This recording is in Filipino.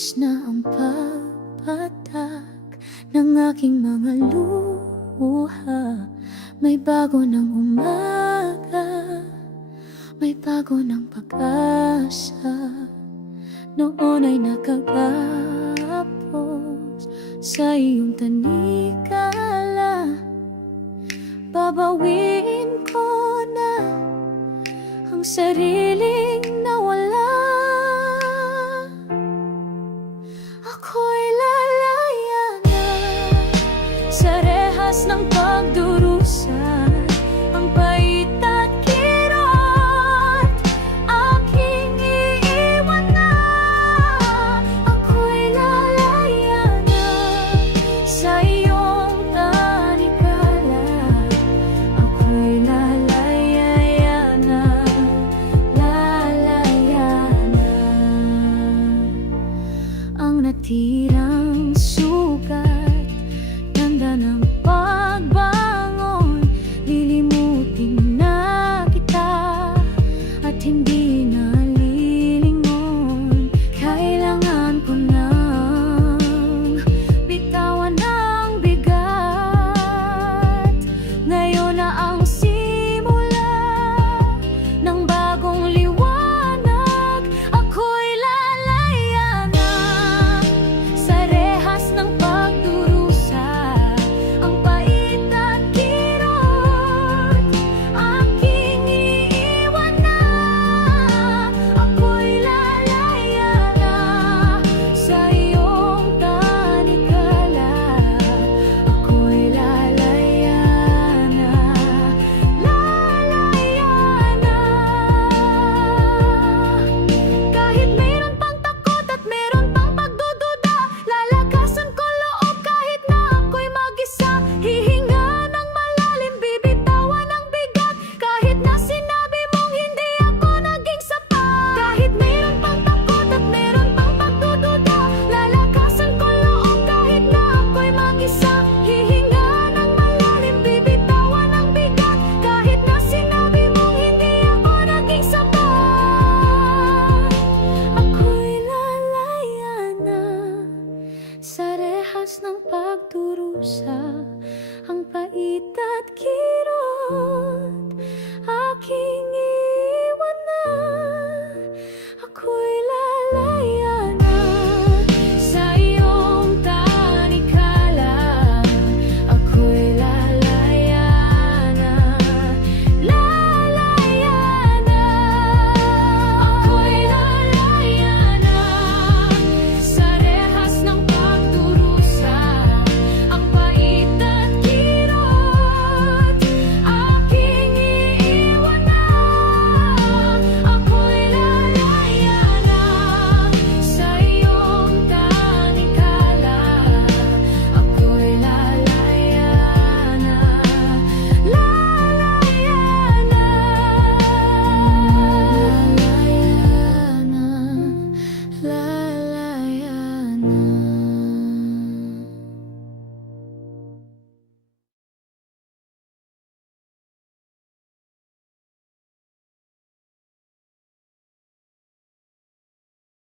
Tapos na ang pagpatak ng aking mga luha. May bago ng umaga, may bago ng pag-asa. Noon ay nakagapos sa iyong tanikala. Babawiin ko na ang sariling nawala. Ako'y lalaya na sa rehas ng pagdurusa. Ang pait at kirot aking iiwan na. Ako'y lalaya na sa iyong tanikala. Ako'y lalaya na, lalaya na. Ang natirang sugat, ganda ng pagbangon. Lilimutin na kita at hindi na lilingon. Kailangan ko nang bitawan ang bigat. Ngayon na ang simula ng bagong liwanag. Ako'y lalaya na sa rehas ng pagdurusa. Ang pait at kirot aking iiwan na. Ako'y lalaya na sa iyong tanikala. Ako'y lalaya na, lalaya na. Kahit mayroon pang takot at mayroon pang pagdududa, lalakasan ko loob kahit na ako'y mag-isa. Hihinga ng malalim, bibitawan ang bigat. Kahit na sinabi mong hindi ako naging sapat. Kahit mayroon pang takot at mayroon pang pagdududa, lalakasan ko loob kahit na ako'y mag-isa. Hihinga ng malalim, bibitawan ang bigat. Kahit na sinabi mong hindi ako naging sapat. Ako'y lalaya na sa rehas ng pagdurusa. Ang pait at kirot